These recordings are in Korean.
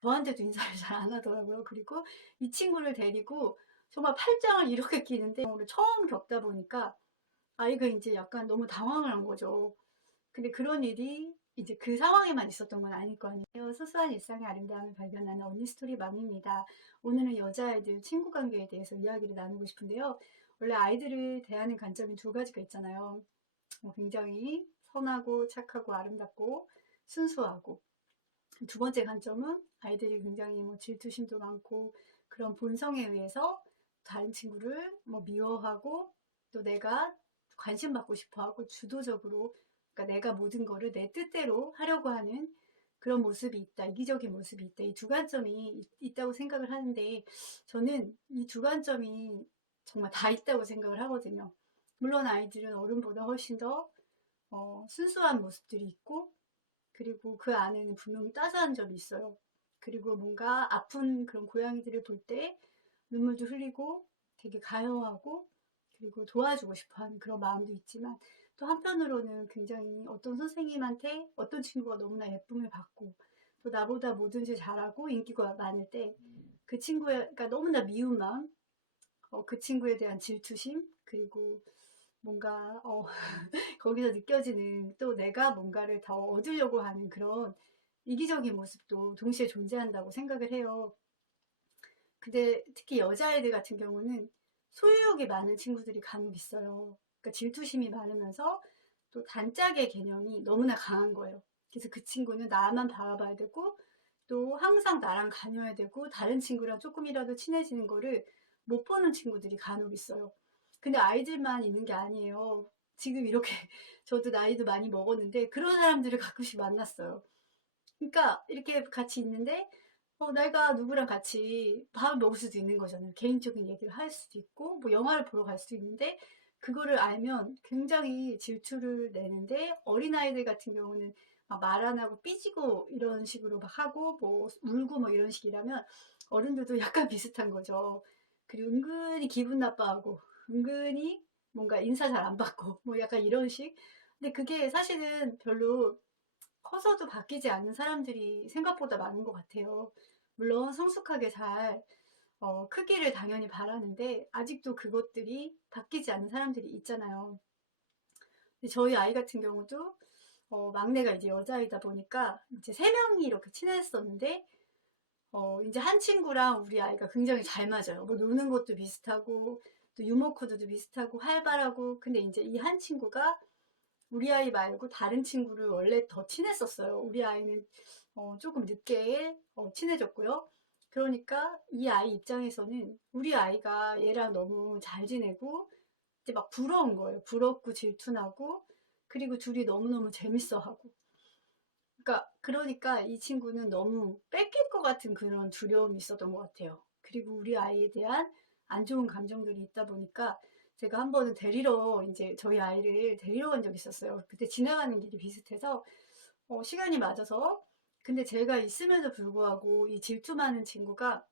저한테도 인사를 잘 안 하더라고요. 그리고 이 친구를 데리고 정말 팔짱을 이렇게 끼는데 처음 겪다 보니까 아이가 이제 약간 너무 당황을 한 거죠. 근데 그런 일이 이제 그 상황에만 있었던 건 아닐 거 아니에요. 소소한 일상의 아름다움을 발견하는 언니 스토리 맘입니다. 오늘은 여자아이들 친구 관계에 대해서 이야기를 나누고 싶은데요. 원래 아이들을 대하는 관점이 두 가지가 있잖아요. 굉장히 선하고 착하고 아름답고 순수하고, 두 번째 관점은 아이들이 굉장히 질투심도 많고 그런 본성에 의해서 다른 친구를 미워하고 또 내가 관심받고 싶어하고 주도적으로, 그러니까 내가 모든 거를 내 뜻대로 하려고 하는 그런 모습이 있다, 이기적인 모습이 있다. 이 두 관점이 있다고 생각을 하는데, 저는 이 두 관점이 정말 다 있다고 생각을 하거든요. 물론 아이들은 어른보다 훨씬 더 순수한 모습들이 있고, 그리고 그 안에는 분명히 따스한 점이 있어요. 그리고 뭔가 아픈 그런 고양이들을 볼 때 눈물도 흘리고 되게 가여워하고, 그리고 도와주고 싶어하는 그런 마음도 있지만, 또 한편으로는 굉장히 어떤 선생님한테 어떤 친구가 너무나 예쁨을 받고 또 나보다 뭐든지 잘하고 인기가 많을 때 그 친구가 너무나 미운 마음, 그 친구에 대한 질투심, 그리고 뭔가 거기서 느껴지는, 또 내가 뭔가를 더 얻으려고 하는 그런 이기적인 모습도 동시에 존재한다고 생각을 해요. 근데 특히 여자아이들 같은 경우는 소유욕이 많은 친구들이 간혹 있어요. 그러니까 질투심이 많으면서 또 단짝의 개념이 너무나 강한 거예요. 그래서 그 친구는 나만 바라봐야 되고 또 항상 나랑 다녀야 되고 다른 친구랑 조금이라도 친해지는 거를 못 보는 친구들이 간혹 있어요. 근데 아이들만 있는 게 아니에요. 지금 이렇게 저도 나이도 많이 먹었는데 그런 사람들을 가끔씩 만났어요. 그러니까 이렇게 같이 있는데 내가 누구랑 같이 밥을 먹을 수도 있는 거잖아요. 개인적인 얘기를 할 수도 있고 영화를 보러 갈 수도 있는데, 그거를 알면 굉장히 질투를 내는데, 어린아이들 같은 경우는 말 안 하고 삐지고 이런 식으로 막 하고 울고 이런 식이라면, 어른들도 약간 비슷한 거죠. 그리고 은근히 기분 나빠하고 은근히 뭔가 인사 잘 안 받고 약간 이런 식. 근데 그게 사실은 별로 커서도 바뀌지 않는 사람들이 생각보다 많은 것 같아요. 물론 성숙하게 잘 크기를 당연히 바라는데 아직도 그것들이 바뀌지 않는 사람들이 있잖아요. 근데 저희 아이 같은 경우도 막내가 이제 여자이다 보니까 이제 세 명이 이렇게 친했었는데, 이제 한 친구랑 우리 아이가 굉장히 잘 맞아요. 노는 것도 비슷하고 또 유머 코드도 비슷하고 활발하고. 근데 이제 이 한 친구가 우리 아이 말고 다른 친구를 원래 더 친했었어요. 우리 아이는 조금 늦게 친해졌고요. 그러니까 이 아이 입장에서는 우리 아이가 얘랑 너무 잘 지내고 이제 막 부러운 거예요. 부럽고 질투나고, 그리고 둘이 너무너무 재밌어하고. 그러니까 이 친구는 너무 뺏길 것 같은 그런 두려움이 있었던 것 같아요. 그리고 우리 아이에 대한 안 좋은 감정들이 있다 보니까 제가 한 번은 이제 저희 아이를 데리러 간 적이 있었어요. 그때 지나가는 길이 비슷해서 시간이 맞아서. 근데 제가 있음에도 불구하고 이 질투 많은 친구가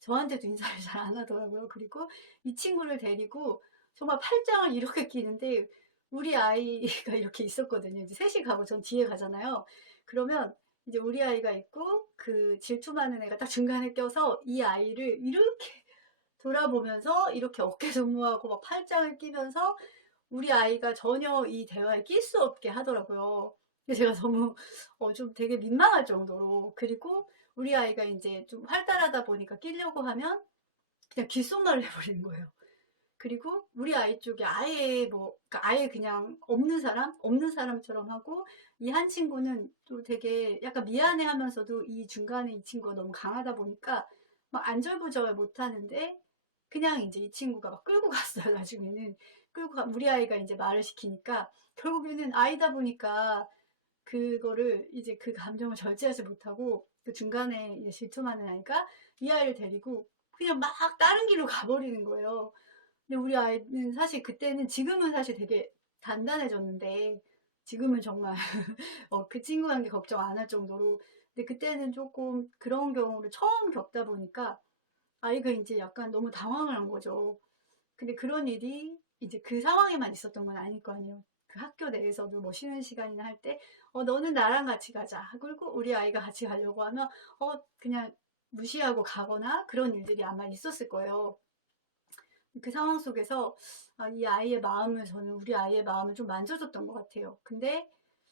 저한테도 인사를 잘 안 하더라고요. 그리고 이 친구를 데리고 정말 팔짱을 이렇게 끼는데, 우리 아이가 이렇게 있었거든요. 이제 셋이 가고 전 뒤에 가잖아요. 그러면 이제 우리 아이가 있고 그 질투 많은 애가 딱 중간에 껴서 이 아이를 이렇게 돌아보면서 이렇게 어깨 동무하고 막 팔짱을 끼면서 우리 아이가 전혀 이 대화에 낄 수 없게 하더라고요. 근데 제가 너무 좀 되게 민망할 정도로. 그리고 우리 아이가 이제 좀 활달하다 보니까 끼려고 하면 그냥 귓속말을 해버리는 거예요. 그리고 우리 아이 쪽에 아예 그러니까 아예 그냥 없는 사람처럼 하고, 이 한 친구는 또 되게 약간 미안해 하면서도 이 중간에 이 친구가 너무 강하다 보니까 막 안절부절 못 하는데, 그냥 이제 이 친구가 막 끌고 갔어요. 나중에는 우리 아이가 이제 말을 시키니까 결국에는 아이다 보니까 그거를 이제 그 감정을 절제하지 못하고 그 중간에 이제 질투하는 아이가 이 아이를 데리고 그냥 막 다른 길로 가버리는 거예요. 근데 우리 아이는 사실 그때는, 지금은 사실 되게 단단해졌는데 지금은 정말 그 친구 관계 걱정 안 할 정도로. 근데 그때는 조금 그런 경우를 처음 겪다 보니까 아이가 이제 약간 너무 당황을 한 거죠. 근데 그런 일이 이제 그 상황에만 있었던 건 아닐 거 아니에요. 그 학교 내에서도 뭐 쉬는 시간이나 할 때, 너는 나랑 같이 가자. 그리고 우리 아이가 같이 가려고 하면, 그냥 무시하고 가거나 그런 일들이 아마 있었을 거예요. 그 상황 속에서 이 아이의 마음을, 저는 우리 아이의 마음을 좀 만져줬던 것 같아요. 근데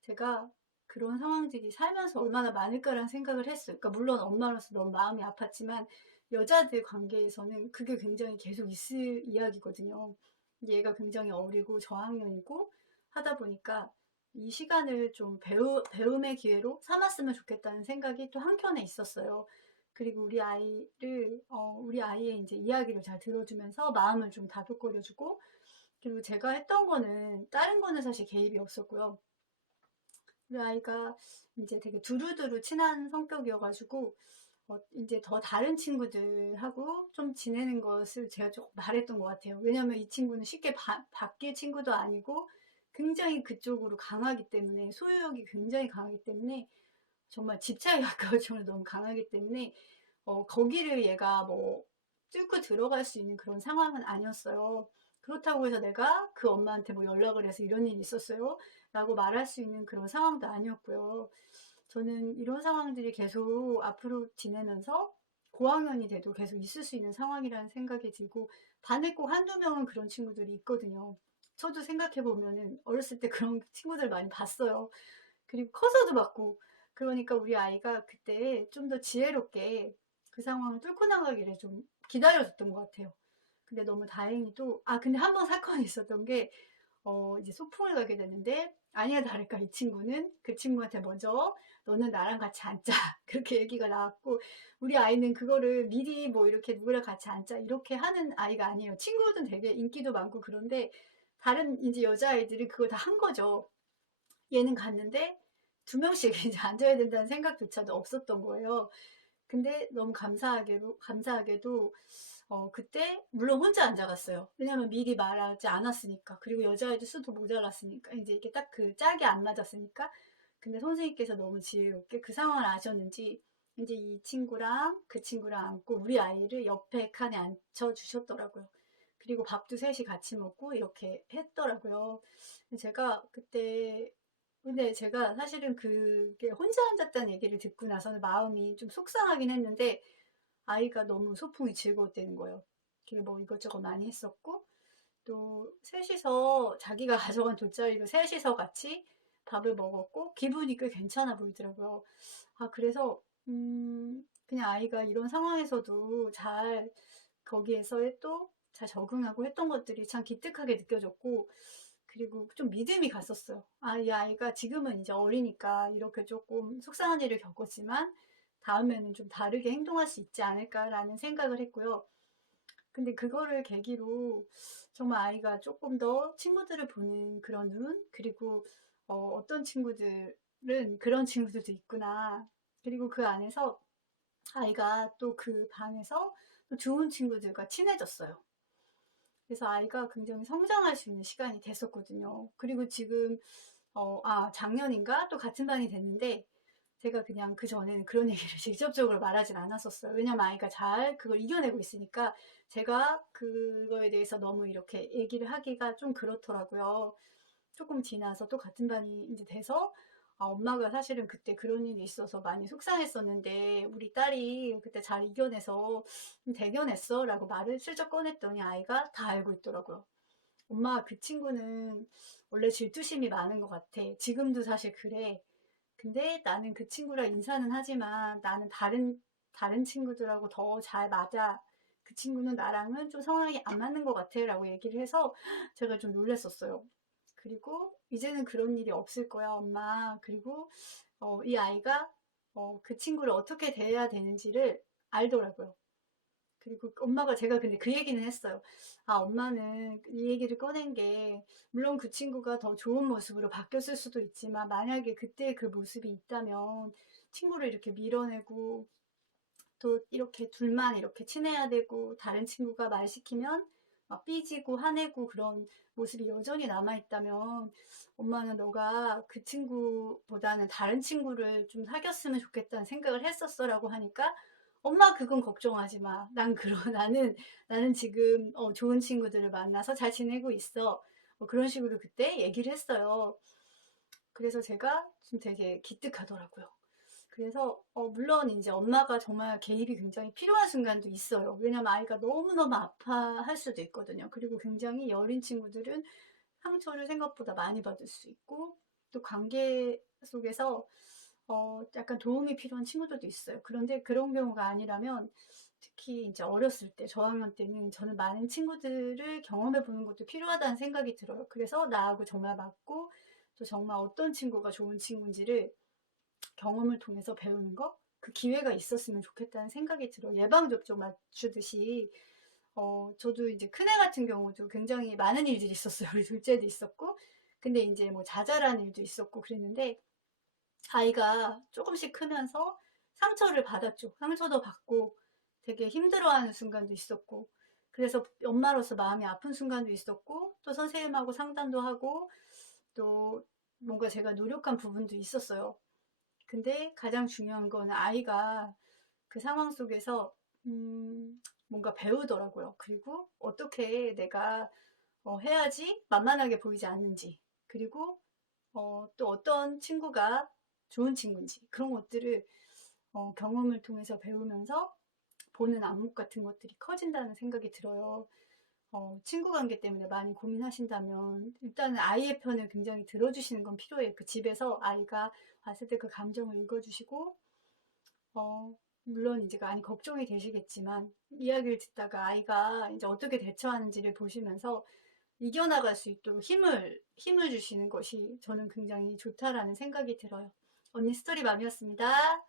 제가 그런 상황들이 살면서 얼마나 많을까라는 생각을 했어요. 그러니까 물론 엄마로서 너무 마음이 아팠지만 여자들 관계에서는 그게 굉장히 계속 있을 이야기거든요. 얘가 굉장히 어리고 저학년이고 하다 보니까 이 시간을 좀 배움의 기회로 삼았으면 좋겠다는 생각이 또 한켠에 있었어요. 그리고 우리 아이의 이제 이야기를 잘 들어주면서 마음을 좀 다독거려주고, 그리고 제가 했던 거는, 다른 거는 사실 개입이 없었고요. 우리 아이가 이제 되게 두루두루 친한 성격이어가지고, 이제 더 다른 친구들하고 좀 지내는 것을 제가 조금 말했던 것 같아요. 왜냐면 이 친구는 쉽게 바뀔 친구도 아니고, 굉장히 그쪽으로 강하기 때문에, 소유욕이 굉장히 강하기 때문에, 정말 집착에 가까울 정도로 너무 강하기 때문에, 거기를 얘가 뭐 뚫고 들어갈 수 있는 그런 상황은 아니었어요. 그렇다고 해서 내가 그 엄마한테 뭐 연락을 해서 이런 일이 있었어요 라고 말할 수 있는 그런 상황도 아니었고요. 저는 이런 상황들이 계속 앞으로 지내면서 고학년이 돼도 계속 있을 수 있는 상황이라는 생각이 들고, 반에 꼭 한두 명은 그런 친구들이 있거든요. 저도 생각해보면은 어렸을 때 그런 친구들 많이 봤어요. 그리고 커서도 봤고, 그러니까 우리 아이가 그때 좀 더 지혜롭게 그 상황을 뚫고 나가기를 좀 기다려줬던 것 같아요. 근데 너무 다행히도, 근데 한 번 사건이 있었던 게, 이제 소풍을 가게 됐는데, 아니나 다를까 이 친구는 그 친구한테 먼저, 너는 나랑 같이 앉자. 그렇게 얘기가 나왔고, 우리 아이는 그거를 미리 뭐 이렇게 누구랑 같이 앉자. 이렇게 하는 아이가 아니에요. 친구들은 되게 인기도 많고 그런데, 다른 이제 여자아이들이 그걸 다 한 거죠. 얘는 갔는데, 두 명씩 이제 앉아야 된다는 생각조차도 없었던 거예요. 근데 너무 감사하게도 그때 물론 혼자 앉아갔어요. 왜냐면 미리 말하지 않았으니까. 그리고 여자애들 수도 모자랐으니까. 이제 이렇게 딱 그 짝이 안 맞았으니까. 근데 선생님께서 너무 지혜롭게 그 상황을 아셨는지 이제 이 친구랑 그 친구랑 앉고 우리 아이를 옆에 칸에 앉혀주셨더라고요. 그리고 밥도 셋이 같이 먹고 이렇게 했더라고요. 제가 그때, 근데 제가 사실은 그게 혼자 앉았다는 얘기를 듣고 나서는 마음이 좀 속상하긴 했는데, 아이가 너무 소풍이 즐거웠다는 거예요. 그게 뭐 이것저것 많이 했었고, 또 셋이서 자기가 가져간 돗자리로 셋이서 같이 밥을 먹었고, 기분이 꽤 괜찮아 보이더라고요. 그래서 그냥 아이가 이런 상황에서도 잘, 거기에서의 또 잘 적응하고 했던 것들이 참 기특하게 느껴졌고, 그리고 좀 믿음이 갔었어요. 이 아이가 지금은 이제 어리니까 이렇게 조금 속상한 일을 겪었지만 다음에는 좀 다르게 행동할 수 있지 않을까라는 생각을 했고요. 근데 그거를 계기로 정말 아이가 조금 더 친구들을 보는 그런 눈, 그리고 어떤 친구들은 그런 친구들도 있구나. 그리고 그 안에서 아이가 또 그 반에서 또 좋은 친구들과 친해졌어요. 그래서 아이가 굉장히 성장할 수 있는 시간이 됐었거든요. 그리고 지금, 작년인가 또 같은 반이 됐는데, 제가 그냥 그 전에는 그런 얘기를 직접적으로 말하진 않았었어요. 왜냐면 아이가 잘 그걸 이겨내고 있으니까 제가 그거에 대해서 너무 이렇게 얘기를 하기가 좀 그렇더라고요. 조금 지나서 또 같은 반이 이제 돼서, 엄마가 사실은 그때 그런 일이 있어서 많이 속상했었는데 우리 딸이 그때 잘 이겨내서 대견했어 라고 말을 슬쩍 꺼냈더니 아이가 다 알고 있더라고요. 엄마, 그 친구는 원래 질투심이 많은 것 같아. 지금도 사실 그래. 근데 나는 그 친구랑 인사는 하지만 나는 다른 친구들하고 더 잘 맞아. 그 친구는 나랑은 좀 성향이 안 맞는 것 같아. 라고 얘기를 해서 제가 좀 놀랐었어요. 그리고 이제는 그런 일이 없을 거야, 엄마. 그리고 이 아이가 그 친구를 어떻게 대해야 되는지를 알더라고요. 그리고 엄마가, 제가 근데 그 얘기는 했어요. 엄마는 이 얘기를 꺼낸 게 물론 그 친구가 더 좋은 모습으로 바뀌었을 수도 있지만 만약에 그때 그 모습이 있다면 친구를 이렇게 밀어내고 또 이렇게 둘만 이렇게 친해야 되고 다른 친구가 말 시키면 막 삐지고 화내고 그런 모습이 여전히 남아있다면 엄마는 너가 그 친구보다는 다른 친구를 좀 사귀었으면 좋겠다는 생각을 했었어 라고 하니까, 엄마 그건 걱정하지 마. 난 나는 지금 좋은 친구들을 만나서 잘 지내고 있어. 뭐 그런 식으로 그때 얘기를 했어요. 그래서 제가 좀 되게 기특하더라고요. 그래서 물론 이제 엄마가 정말 개입이 굉장히 필요한 순간도 있어요. 왜냐면 아이가 너무너무 아파할 수도 있거든요. 그리고 굉장히 여린 친구들은 상처를 생각보다 많이 받을 수 있고, 또 관계 속에서 약간 도움이 필요한 친구들도 있어요. 그런데 그런 경우가 아니라면, 특히 이제 어렸을 때, 저학년 때는 저는 많은 친구들을 경험해 보는 것도 필요하다는 생각이 들어요. 그래서 나하고 정말 맞고, 또 정말 어떤 친구가 좋은 친구인지를 경험을 통해서 배우는 거? 그 기회가 있었으면 좋겠다는 생각이 들어요. 예방접종 맞추듯이, 저도 이제 큰애 같은 경우도 굉장히 많은 일들이 있었어요. 우리 둘째도 있었고, 근데 이제 뭐 자잘한 일도 있었고 그랬는데, 아이가 조금씩 크면서 상처를 받았죠. 상처도 받고 되게 힘들어하는 순간도 있었고, 그래서 엄마로서 마음이 아픈 순간도 있었고, 또 선생님하고 상담도 하고, 또 뭔가 제가 노력한 부분도 있었어요. 근데 가장 중요한 건 아이가 그 상황 속에서 뭔가 배우더라고요. 그리고 어떻게 내가 해야지 만만하게 보이지 않는지, 그리고 또 어떤 친구가 좋은 친구인지, 그런 것들을 경험을 통해서 배우면서 보는 안목 같은 것들이 커진다는 생각이 들어요. 친구 관계 때문에 많이 고민하신다면 일단은 아이의 편을 굉장히 들어주시는 건 필요해요. 그 집에서 아이가 왔을 때 그 감정을 읽어주시고, 물론 이제 많이 걱정이 되시겠지만 이야기를 듣다가 아이가 이제 어떻게 대처하는지를 보시면서 이겨나갈 수 있도록 힘을 주시는 것이 저는 굉장히 좋다라는 생각이 들어요. 언니 스토리맘이었습니다.